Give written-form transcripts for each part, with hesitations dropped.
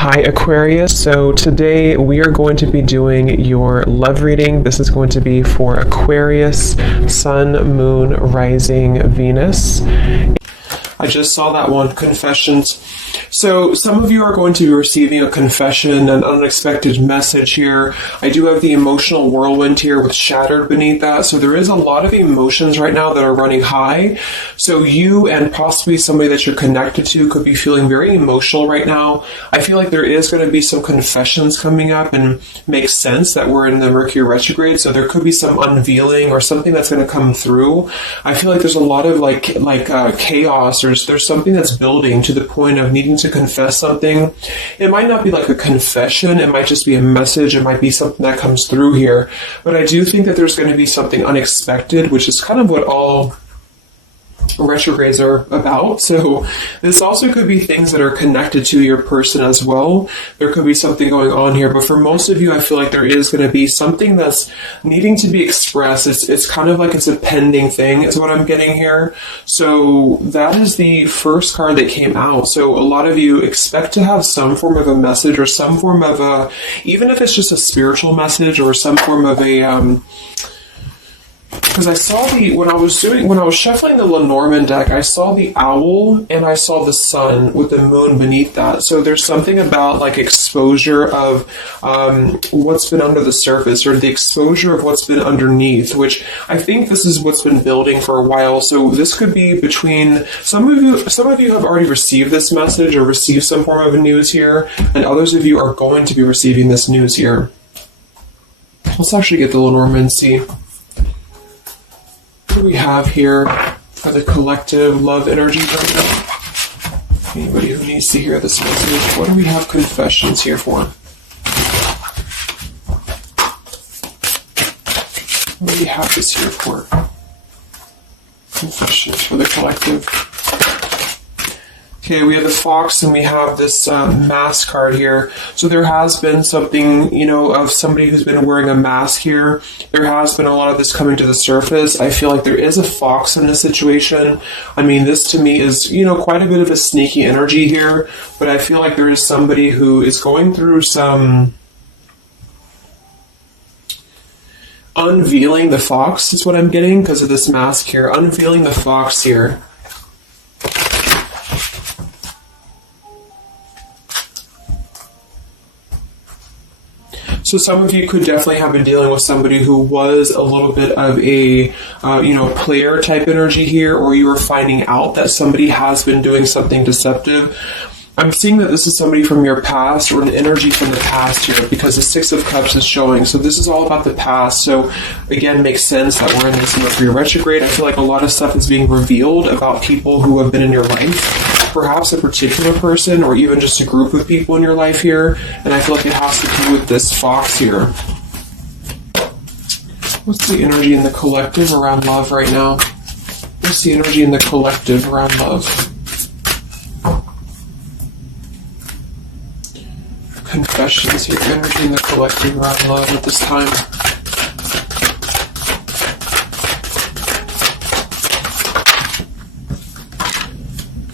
Hi Aquarius, so today we are going to be doing your love reading. This is going to be for Aquarius, Sun, Moon, Rising, Venus. I just saw that one, confessions. So some of you are going to be receiving a confession, an unexpected message here. I do have the emotional whirlwind here with shattered beneath that. So there is a lot of emotions right now that are running high. So you and possibly somebody that you're connected to could be feeling very emotional right now. I feel like there is going to be some confessions coming up, and makes sense that we're in the Mercury retrograde. So there could be some unveiling or something that's going to come through. I feel like there's a lot of chaos. There's something that's building to the point of needing to confess something. It might not be like a confession, it might just be a message, it might be something that comes through here. But I do think that there's going to be something unexpected, which is kind of what all retrogrades are about. So this also could be things that are connected to your person as well. There could be something going on here, but for most of you, I feel like there is going to be something that's needing to be expressed. It's kind of like it's a pending thing is what I'm getting here. So that is the first card that came out. So a lot of you expect to have some form of a message or some form of a, even if it's just a spiritual message or some form of a, because I saw when I was shuffling the Lenormand deck, I saw the owl and I saw the sun with the moon beneath that. So there's something about like exposure of what's been under the surface, or the exposure of what's been underneath, which I think this is what's been building for a while. So this could be between some of you have already received this message or received some form of news here, and others of you are going to be receiving this news here. Let's actually get the Lenormand and see. What do we have here for the collective love energy right now? Anybody who needs to hear this message, what do we have confessions here for? What do we have this here for? Confessions for the collective. Okay, we have the fox and we have this mask card here. So there has been something, of somebody who's been wearing a mask here. There has been a lot of this coming to the surface. I feel like there is a fox in this situation. I mean, this to me is, quite a bit of a sneaky energy here. But I feel like there is somebody who is going through some unveiling the fox is what I'm getting because of this mask here. Unveiling the fox here. So some of you could definitely have been dealing with somebody who was a little bit of a, player type energy here, or you were finding out that somebody has been doing something deceptive. I'm seeing that this is somebody from your past or an energy from the past here, because the Six of Cups is showing. So this is all about the past. So again, makes sense that we're in this Mercury retrograde. I feel like a lot of stuff is being revealed about people who have been in your life. Perhaps a particular person or even just a group of people in your life here. And I feel like it has to do with this fox here. What's the energy in the collective around love right now? What's the energy in the collective around love? Confessions here, energy in the collective around love at this time.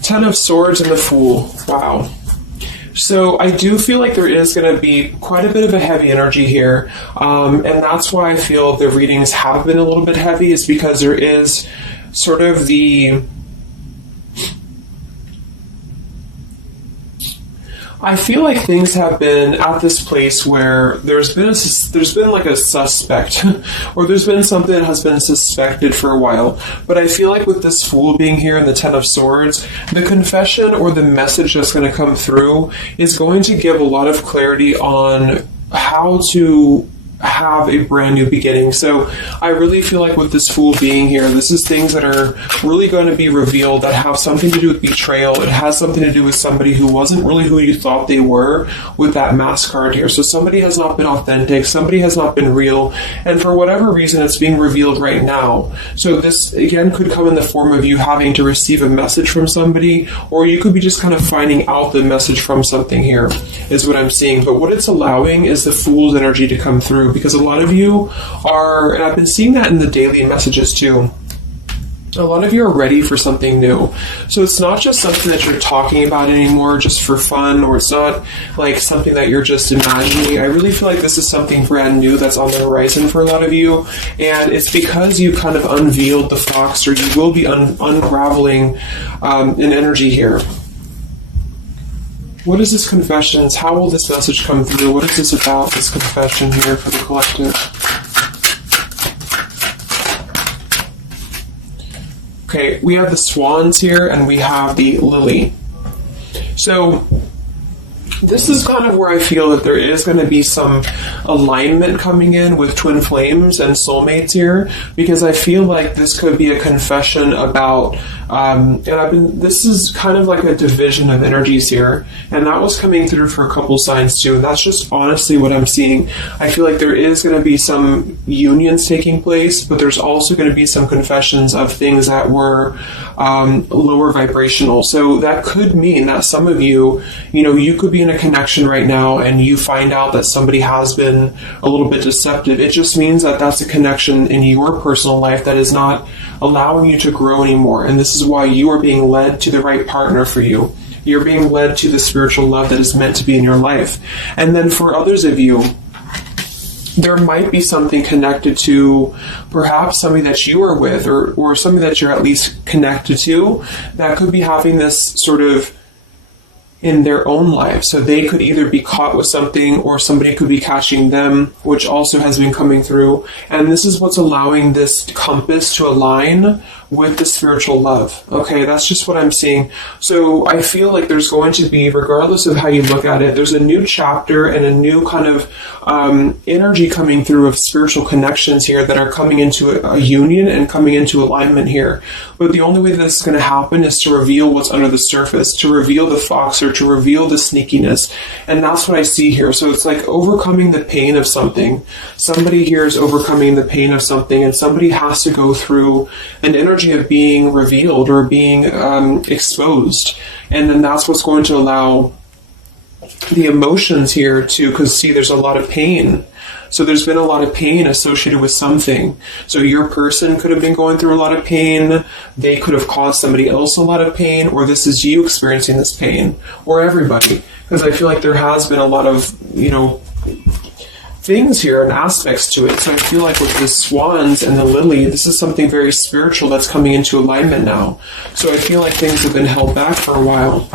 Ten of Swords and the Fool. Wow. So I do feel like there is going to be quite a bit of a heavy energy here. And that's why I feel the readings have been a little bit heavy, is because there is sort of the... I feel like things have been at this place where there's been like a suspect, or there's been something that has been suspected for a while. But I feel like with this Fool being here and the Ten of Swords, the confession or the message that's going to come through is going to give a lot of clarity on how to have a brand new beginning. So I really feel like with this Fool being here, this is things that are really going to be revealed that have something to do with betrayal. It has something to do with somebody who wasn't really who you thought they were with that mask card here. So somebody has not been authentic, somebody has not been real, and for whatever reason it's being revealed right now. So this again could come in the form of you having to receive a message from somebody, or you could be just kind of finding out the message from something here, is what I'm seeing. But what it's allowing is the Fool's energy to come through, because a lot of you are, and I've been seeing that in the daily messages too, A lot of you are ready for something new. So it's not just something that you're talking about anymore just for fun, or it's not like something that you're just imagining. I really feel like this is something brand new that's on the horizon for a lot of you. And it's because you kind of unveiled the fox, or you will be unraveling an energy here. What is this confession? How will this message come through? What is this about, this confession here for the collective? Okay, we have the swans here, and we have the lily. So this is kind of where I feel that there is going to be some alignment coming in with twin flames and soulmates here, because I feel like this could be a confession about, this is kind of like a division of energies here, and that was coming through for a couple signs too, and that's just honestly what I'm seeing. I feel like there is going to be some unions taking place, but there's also going to be some confessions of things that were lower vibrational. So that could mean that some of you, you could be in a connection right now and you find out that somebody has been a little bit deceptive. It just means that that's a connection in your personal life that is not allowing you to grow anymore. And this is why you are being led to the right partner for you. You're being led to the spiritual love that is meant to be in your life. And then for others of you, there might be something connected to perhaps somebody that you are with, or somebody that you're at least connected to, that could be having this sort of in their own life. So they could either be caught with something, or somebody could be catching them, which also has been coming through. And this is what's allowing this compass to align with the spiritual love. Okay, that's just what I'm seeing. So I feel like there's going to be, regardless of how you look at it, there's a new chapter and a new kind of energy coming through of spiritual connections here that are coming into a union and coming into alignment here. But the only way that this is going to happen is to reveal what's under the surface, to reveal the fox, or to reveal the sneakiness. And that's what I see here. So it's like overcoming the pain of something. Somebody here is overcoming the pain of something, and somebody has to go through an energy of being revealed or being exposed. And then that's what's going to allow the emotions here to, because see, there's a lot of pain. So there's been a lot of pain associated with something. So your person could have been going through a lot of pain. They could have caused somebody else a lot of pain, or this is you experiencing this pain, or everybody. Because I feel like there has been a lot of, things here and aspects to it. So I feel like with the swans and the lily, this is something very spiritual that's coming into alignment now. So I feel like things have been held back for a while.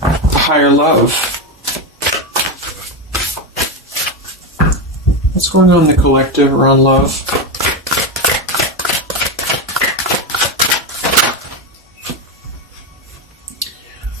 The higher love. What's going on in the collective around love?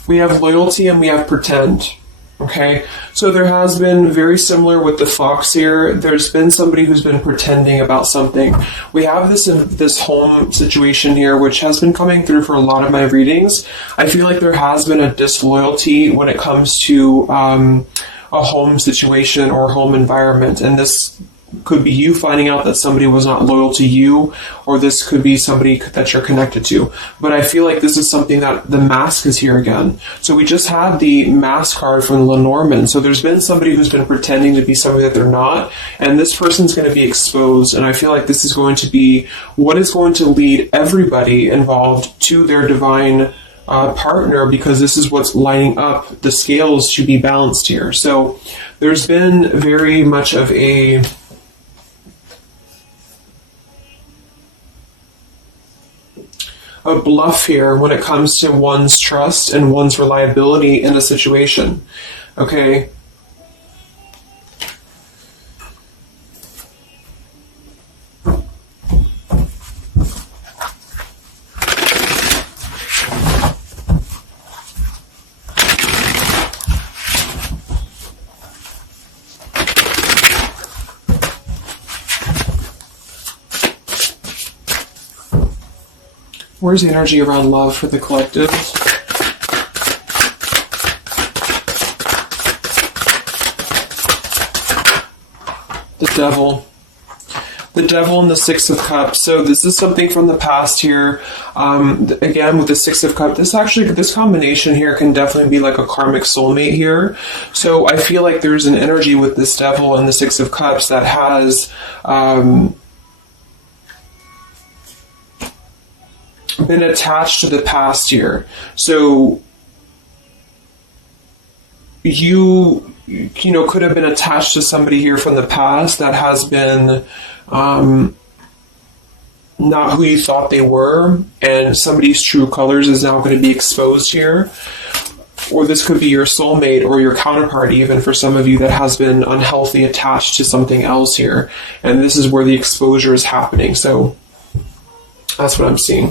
We have loyalty and we have pretend. Okay, so there has been, very similar with the fox here, there's been somebody who's been pretending about something. We have this home situation here, which has been coming through for a lot of my readings. I feel like there has been a disloyalty when it comes to a home situation or home environment, and this could be you finding out that somebody was not loyal to you, or this could be somebody that you're connected to. But I feel like this is something that the mask is here again. So we just had the mask card from the Lenormand. So there's been somebody who's been pretending to be somebody that they're not, and this person's going to be exposed. And I feel like this is going to be what is going to lead everybody involved to their divine partner, because this is what's lining up the scales to be balanced here. So there's been very much of a bluff here when it comes to one's trust and one's reliability in a situation. Okay. Where's the energy around love for the collective? The devil. The devil and the Six of Cups. So this is something from the past here. Again, with the Six of Cups, this combination here can definitely be like a karmic soulmate here. So I feel like there's an energy with this devil and the Six of Cups that has been attached to the past here. So you could have been attached to somebody here from the past that has been not who you thought they were, and somebody's true colors is now going to be exposed here. Or this could be your soulmate or your counterpart, even for some of you, that has been unhealthy attached to something else here. And this is where the exposure is happening. So that's what I'm seeing.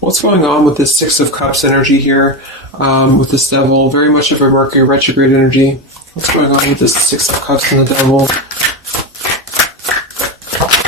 What's going on with this Six of Cups energy here with this Devil? Very much of a Mercury retrograde energy. What's going on with this Six of Cups and the Devil?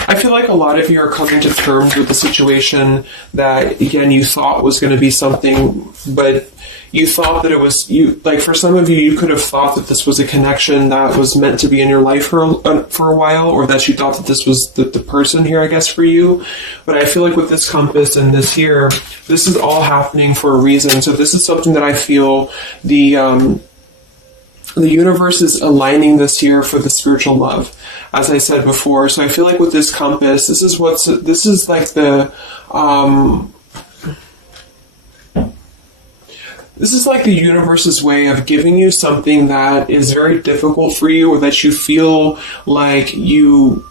I feel like a lot of you are coming to terms with the situation that, again, you thought was going to be something, but you thought that it was, like for some of you, you could have thought that this was a connection that was meant to be in your life for a while, or that you thought that this was the person here, I guess, for you. But I feel like with this compass and this here, this is all happening for a reason. So this is something that I feel the universe is aligning this here for the spiritual love, as I said before. So I feel like with this compass, this is like the this is like the universe's way of giving you something that is very difficult for you, or that you feel like you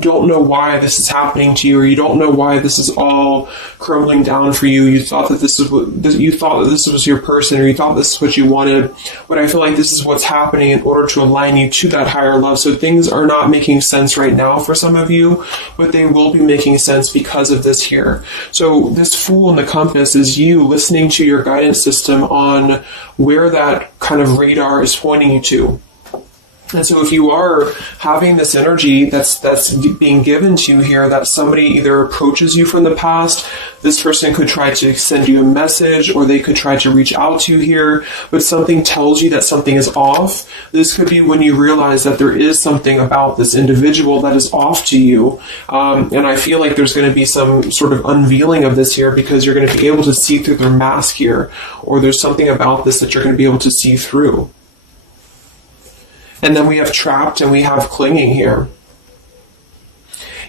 don't know why this is happening to you, or you don't know why this is all crumbling down for you. You thought that this was your person, or you thought this is what you wanted. But I feel like this is what's happening in order to align you to that higher love. So things are not making sense right now for some of you, but they will be making sense because of this here. So this Fool in the compass is you listening to your guidance system on where that kind of radar is pointing you to. And so if you are having this energy that's being given to you here, that somebody either approaches you from the past, this person could try to send you a message, or they could try to reach out to you here, but something tells you that something is off. This could be when you realize that there is something about this individual that is off to you. And I feel like there's going to be some sort of unveiling of this here, because you're going to be able to see through their mask here, or there's something about this that you're going to be able to see through. And then we have trapped and we have clinging here.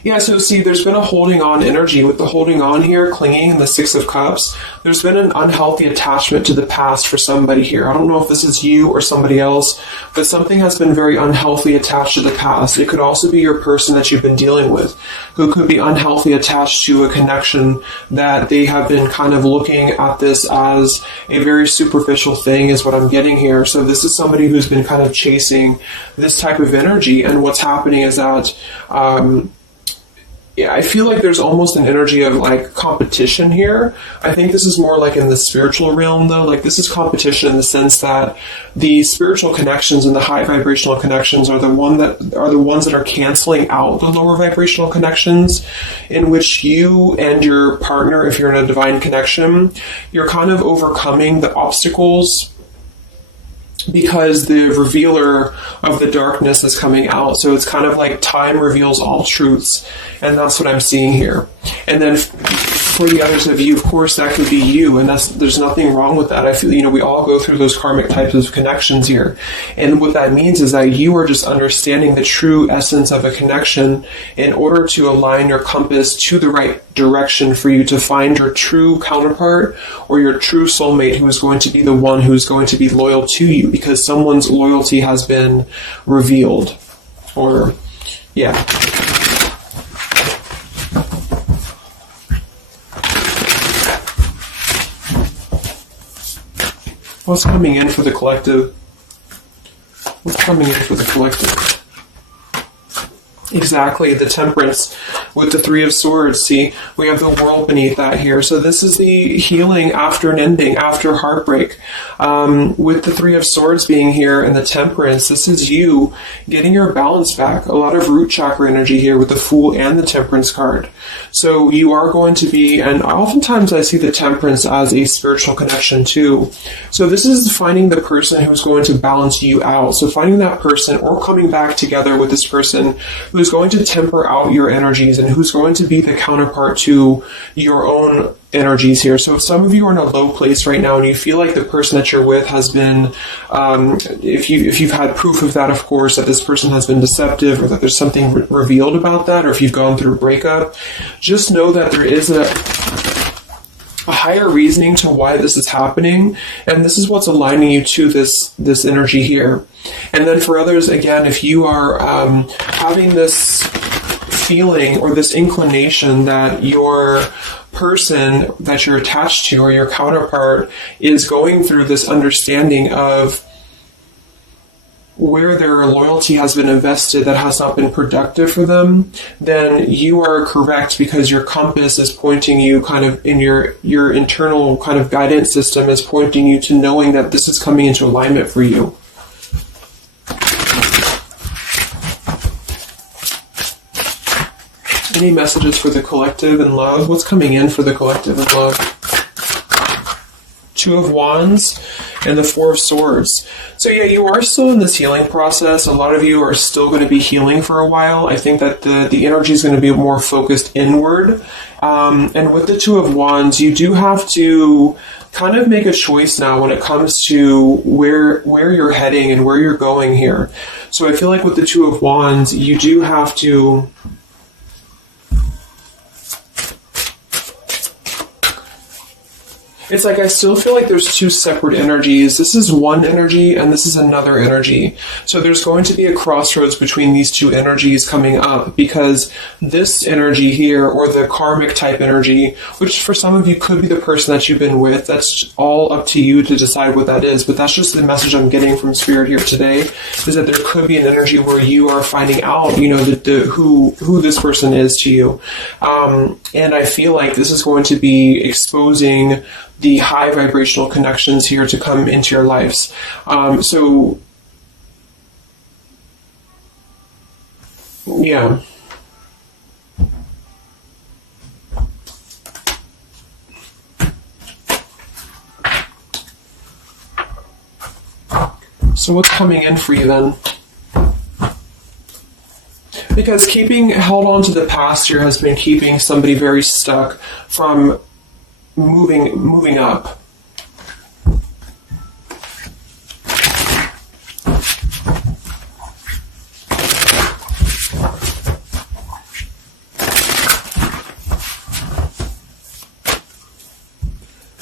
Yeah, so see, there's been a holding on energy with the holding on here, clinging, and the Six of Cups. There's been an unhealthy attachment to the past for somebody here. I don't know if this is you or somebody else, but something has been very unhealthy attached to the past. It could also be your person that you've been dealing with, who could be unhealthy attached to a connection that they have been kind of looking at this as a very superficial thing, is what I'm getting here. So this is somebody who's been kind of chasing this type of energy, and what's happening is that I feel like there's almost an energy of like competition here. I think this is more like in the spiritual realm, though. Like this is competition in the sense that the spiritual connections and the high vibrational connections are the ones that are canceling out the lower vibrational connections, in which you and your partner, if you're in a divine connection, you're kind of overcoming the obstacles, because the revealer of the darkness is coming out. So it's kind of like time reveals all truths, and that's what I'm seeing here. And then for the others of you, of course, that could be you, and there's nothing wrong with that. I feel, we all go through those karmic types of connections here. And what that means is that you are just understanding the true essence of a connection in order to align your compass to the right direction for you to find your true counterpart or your true soulmate, who is going to be the one who's going to be loyal to you, because someone's loyalty has been revealed. Or, yeah. What's coming in for the collective? What's coming in for the collective? Exactly, the Temperance with the Three of Swords. See, we have the World beneath that here. So this is the healing after an ending, after heartbreak. With the Three of Swords being here and the Temperance, this is you getting your balance back. A lot of root chakra energy here with the Fool and the Temperance card. So you are going to be, and oftentimes I see the Temperance as a spiritual connection too. So this is finding the person who's going to balance you out. So finding that person, or coming back together with this person who's going to temper out your energies person who's going to be the counterpart to your own energies here. So if some of you are in a low place right now and you feel like the person that you're with has been, if you've had proof of that, of course, that this person has been deceptive or that there's something revealed about that, or if you've gone through a breakup, just know that there is a higher reasoning to why this is happening, and this is what's aligning you to this energy here. And then for others, again, if you are having this feeling or this inclination that your person that you're attached to or your counterpart is going through this understanding of where their loyalty has been invested that has not been productive for them, then you are correct, because your compass is pointing you kind of in your internal kind of guidance system is pointing you to knowing that this is coming into alignment for you. Any messages for the collective and love? What's coming in for the collective and love? Two of Wands and the Four of Swords. So yeah, you are still in this healing process. A lot of you are still going to be healing for a while. I think that the energy is going to be more focused inward. And with the Two of Wands, you do have to kind of make a choice now when it comes to where you're heading and where you're going here. So I feel like with the Two of Wands, you do have to it's like I still feel like there's two separate energies. This is one energy and this is another energy. So there's going to be a crossroads between these two energies coming up, because this energy here, or the karmic type energy, which for some of you could be the person that you've been with, that's all up to you to decide what that is. But that's just the message I'm getting from Spirit here today, is that there could be an energy where you are finding out, you know, who this person is to you. And I feel like this is going to be exposing the high vibrational connections here to come into your lives. So, yeah. So what's coming in for you then? Because held on to the past here has been keeping somebody very stuck from moving up.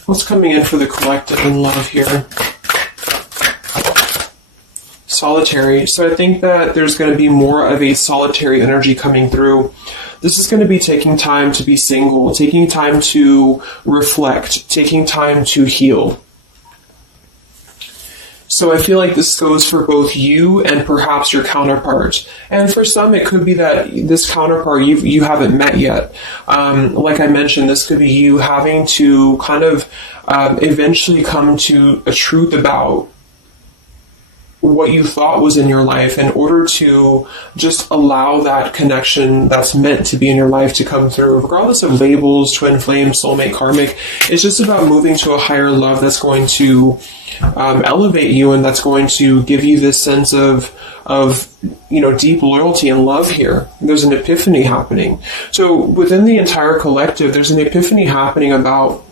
What's coming in for the collective and love here? Solitary. So I think that there's going to be more of a solitary energy coming through. This is going to be taking time to be single, taking time to reflect, taking time to heal. So I feel like this goes for both you and perhaps your counterpart. And for some, it could be that this counterpart you haven't met yet. Like I mentioned, this could be you having to kind of eventually come to a truth about what you thought was in your life in order to just allow that connection that's meant to be in your life to come through, regardless of labels, twin flame, soulmate, karmic. It's just about moving to a higher love that's going to elevate you, and that's going to give you this sense of deep loyalty and love here. There's an epiphany happening. So within the entire collective, there's an epiphany happening about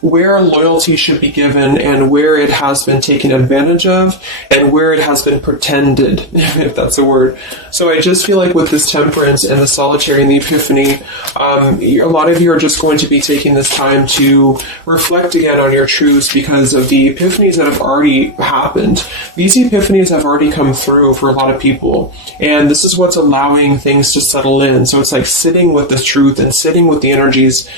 where loyalty should be given and where it has been taken advantage of and where it has been pretended, if that's a word. So I just feel like with this temperance and the solitary and the epiphany, a lot of you are just going to be taking this time to reflect again on your truths because of the epiphanies that have already happened. These epiphanies have already come through for a lot of people, and this is what's allowing things to settle in. So it's like sitting with the truth and sitting with the energies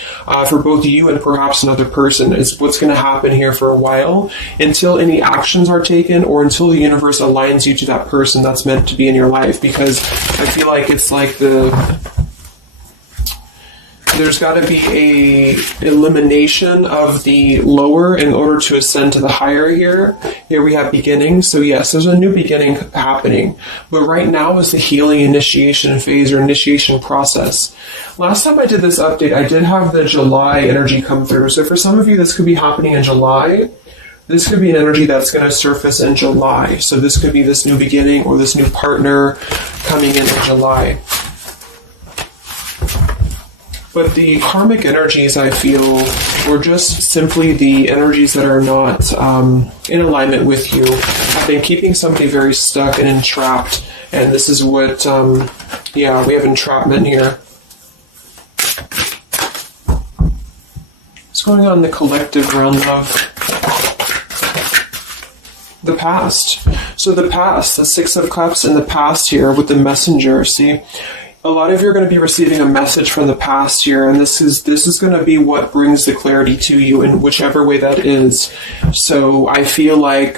for both you and perhaps another person is what's going to happen here for a while, until any actions are taken or until the universe aligns you to that person that's meant to be in your life. Because I feel like it's like there's got to be a elimination of the lower in order to ascend to the higher here. Here we have beginning. So yes, there's a new beginning happening. But right now is the healing initiation phase or initiation process. Last time I did this update, I did have the July energy come through. So for some of you, this could be happening in July. This could be an energy that's going to surface in July. So this could be this new beginning or this new partner coming in July. But the karmic energies, I feel, were just simply the energies that are not in alignment with you. I've been keeping somebody very stuck and entrapped, and this is what, yeah, we have entrapment here. What's going on in the collective realm of the past? So the past, the Six of Cups in the past here with the Messenger, see? A lot of you are going to be receiving a message from the past here, and this is going to be what brings the clarity to you in whichever way that is. So I feel like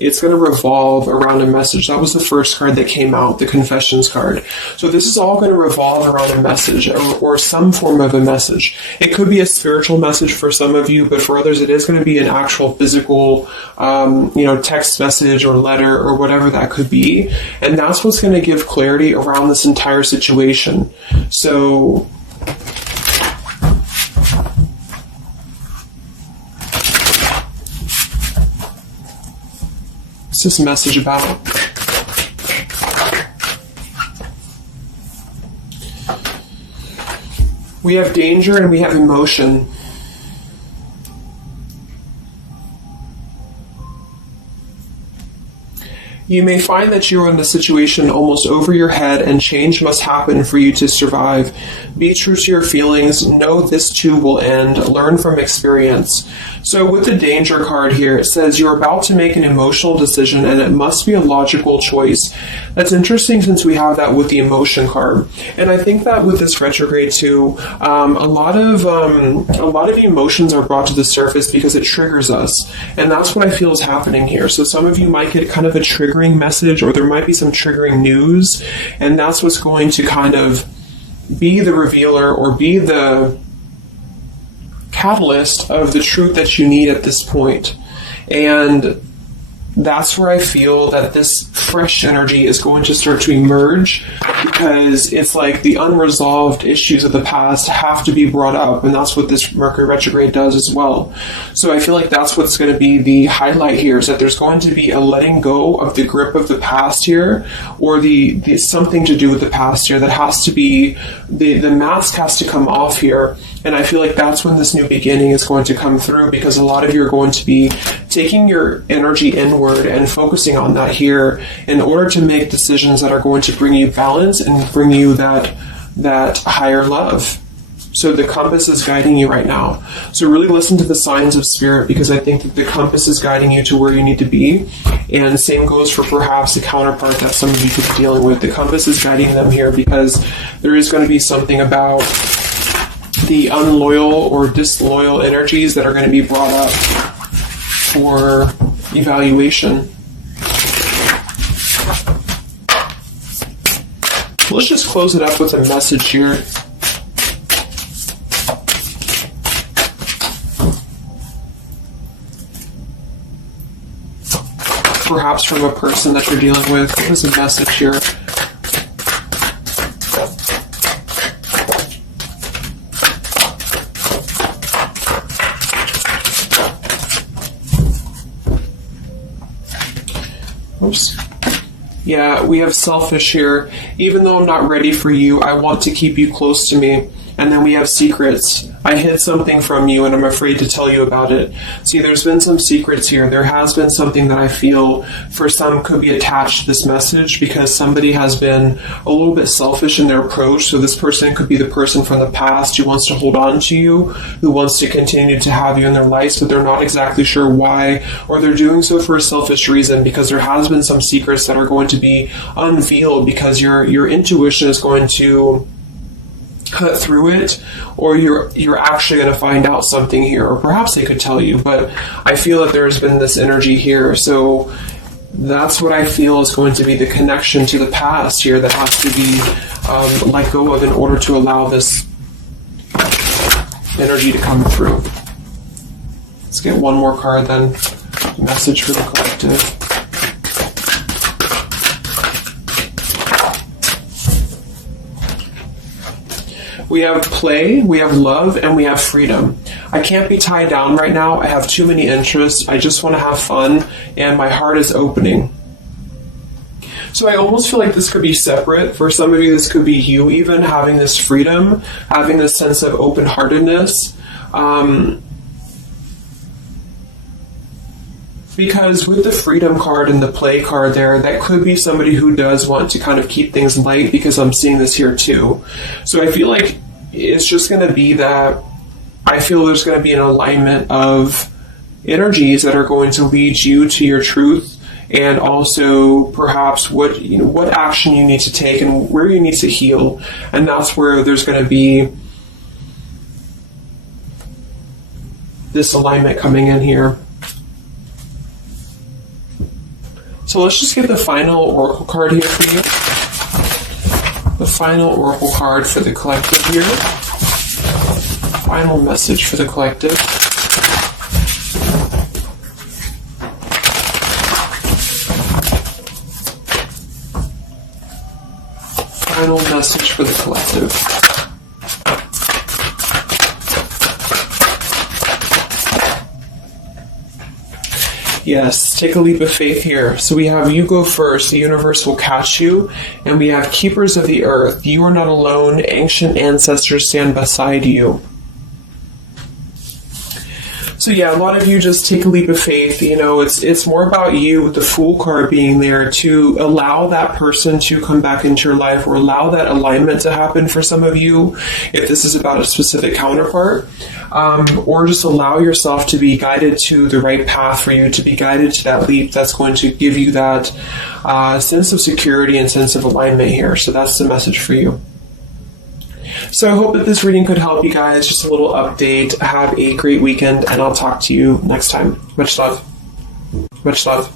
it's going to revolve around a message. That was the first card that came out, the Confessions card. So this is all going to revolve around a message or some form of a message. It could be a spiritual message for some of you, but for others it is going to be an actual physical text message or letter or whatever that could be. And that's what's going to give clarity around this entire situation. So what's this message about? We have danger and we have emotion. You may find that you are in a situation almost over your head and change must happen for you to survive. Be true to your feelings. Know this too will end. Learn from experience. So with the danger card here, it says you're about to make an emotional decision and it must be a logical choice. That's interesting since we have that with the emotion card. And I think that with this retrograde too, a lot of emotions are brought to the surface because it triggers us. And that's what I feel is happening here. So some of you might get kind of a triggering message, or there might be some triggering news, and that's what's going to kind of be the revealer or be the catalyst of the truth that you need at this point. And that's where I feel that this fresh energy is going to start to emerge, because it's like the unresolved issues of the past have to be brought up, and that's what this Mercury retrograde does as well. So I feel like that's what's going to be the highlight here, is that there's going to be a letting go of the grip of the past here, or the something to do with the past here that has to be, the mask has to come off here. And I feel like that's when this new beginning is going to come through, because a lot of you are going to be taking your energy inward and focusing on that here in order to make decisions that are going to bring you balance and bring you that higher love. So the compass is guiding you right now. So really listen to the signs of spirit, because I think that the compass is guiding you to where you need to be. And same goes for perhaps the counterpart that some of you could be dealing with. The compass is guiding them here because there is going to be something about the unloyal or disloyal energies that are going to be brought up for evaluation. Let's just close it up with a message here. Perhaps from a person that you're dealing with. There's a message here. Oops. Yeah, we have selfish here. Even though I'm not ready for you, I want to keep you close to me. And then we have secrets. I hid something from you and I'm afraid to tell you about it. See, there's been some secrets here. There has been something that I feel for some could be attached to this message, because somebody has been a little bit selfish in their approach. So this person could be the person from the past who wants to hold on to you, who wants to continue to have you in their lives, but they're not exactly sure why, or they're doing so for a selfish reason, because there has been some secrets that are going to be unveiled, because your intuition is going to cut through it, or you're actually going to find out something here, or perhaps they could tell you. But I feel that there's been this energy here, so that's what I feel is going to be the connection to the past here that has to be let go of in order to allow this energy to come through. Let's get one more card then. Message for the collective. We have play, we have love, and we have freedom. I can't be tied down right now. I have too many interests. I just want to have fun, and my heart is opening. So I almost feel like this could be separate. For some of you, this could be you even having this freedom, having this sense of open-heartedness. Because with the freedom card and the play card there, that could be somebody who does want to kind of keep things light, because I'm seeing this here too. So I feel like it's just going to be that I feel there's going to be an alignment of energies that are going to lead you to your truth, and also perhaps what action you need to take and where you need to heal. And that's where there's going to be this alignment coming in here. So let's just get the final oracle card here for you. The final oracle card for the collective here. Final message for the collective. Final message for the collective. Yes, take a leap of faith here. So we have you go first, the universe will catch you. And we have keepers of the earth. You are not alone. Ancient ancestors stand beside you. So yeah, a lot of you just take a leap of faith. You know, it's more about you with the Fool card being there to allow that person to come back into your life, or allow that alignment to happen for some of you, if this is about a specific counterpart, or just allow yourself to be guided to the right path for you, to be guided to that leap that's going to give you that sense of security and sense of alignment here. So that's the message for you. So I hope that this reading could help you guys. Just a little update. Have a great weekend, and I'll talk to you next time. Much love. Much love.